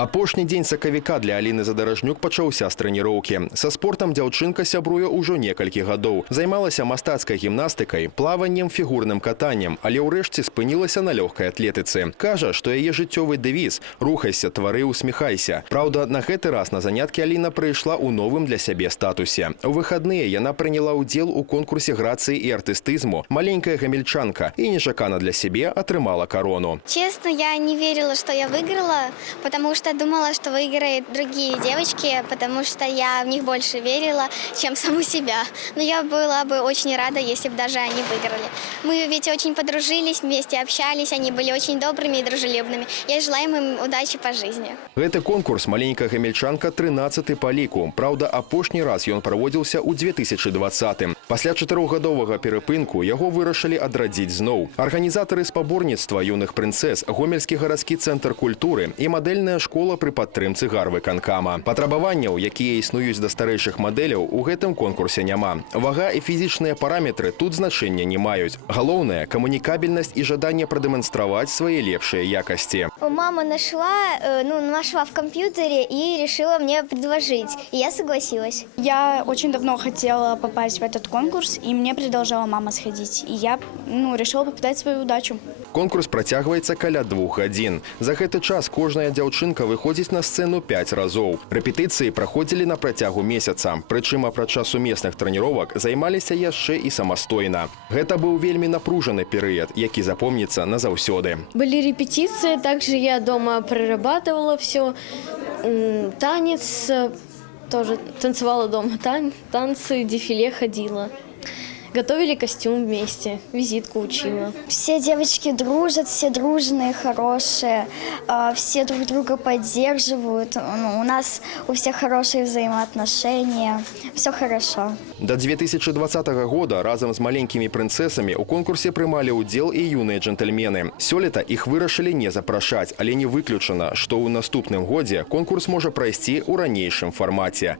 Апошні дзень сакавіка для Аліны Задаражнюк пачаўся з трэніроўкі. Са спортам дзяўчынка сябруе ўжо некалькі гадоў. Займалася мастацкай гімнастыкай, плаваннем, фігурным катаннем, але ўрэшце спынілася на лёгкай атлетыцы. Кажа, што яе жыццёвы дэвіз «Рухайся, твары, усміхайся». Праўда, на гэты раз на заняткі Аліна прыйшла ў новым для сябе статусе. У выхадныя яна прыняла ўдзел у конкурсе грацыі і артыстызму «Маленькая гамельчанка» і нечакана для сябе атрымала карону. Честно, я не верила, что я выиграла, потому что думала, что выиграют другие девочки, потому что я в них больше верила, чем в саму себя. Но я была бы очень рада, если бы даже они выиграли. Мы ведь очень подружились, вместе общались, они были очень добрыми и дружелюбными. Я желаю им удачи по жизни. Гэты конкурс «Маленькая гамельчанка» 13-й по ліку. Праўда, апошні раз ён праводзіўся ў 2020-м. Пасля 4-гадовага перапынку яго вырашылі адрадзіць зноў. Арганізатары спаборніцтва юных прынцэс, Гомельскі гарадскі цэнтр культуры і мадэльная школа пры падтрымцы гарвыканкама. Патрабаванняў, якія існуюць да старэйшых мадэляў, у гэтым конкурсе няма. Вага і фізічныя параметры тут значэння не маюць. Галоўнае – камунікабельнасць і жаданне прадэманстраваць свае лепшыя якасці. Мама нашла в компьютере и решила мне предложить. И я согласилась. Я очень давно хотела попасть в этот конкурс, и мне предложила мама сходить. И я решила попытать свою удачу. Конкурс працягваецца каля 2 гадзін. За гэты час кожная дзяўчынка выходзіць на сцэну 5 разоў. Рэпетыцыі праходзілі на працягу месяца. Прычым апрача сумесных трэніровак займаліся яшчэ і самастойна. Гэта быў вельмі напружаны перыяд, які запомніцца назаўсёды. Были репетиции, также я дома прорабатывала все. Танец, тоже танцевала дома, танцы, дефиле ходила. Готовили костюм вместе, визитку учила. Все девочки дружат, все дружные, хорошие, все друг друга поддерживают. У нас у всех хорошие взаимоотношения, все хорошо. До 2020 года разам з маленькімі прынцэсамі у конкурсе прымалі ўдзел і юныя джентльмены. Сёлета іх вырашылі не запрашаць, але не выключана, што ў наступным годзе конкурс можа прайсці ў ранейшым фармаце.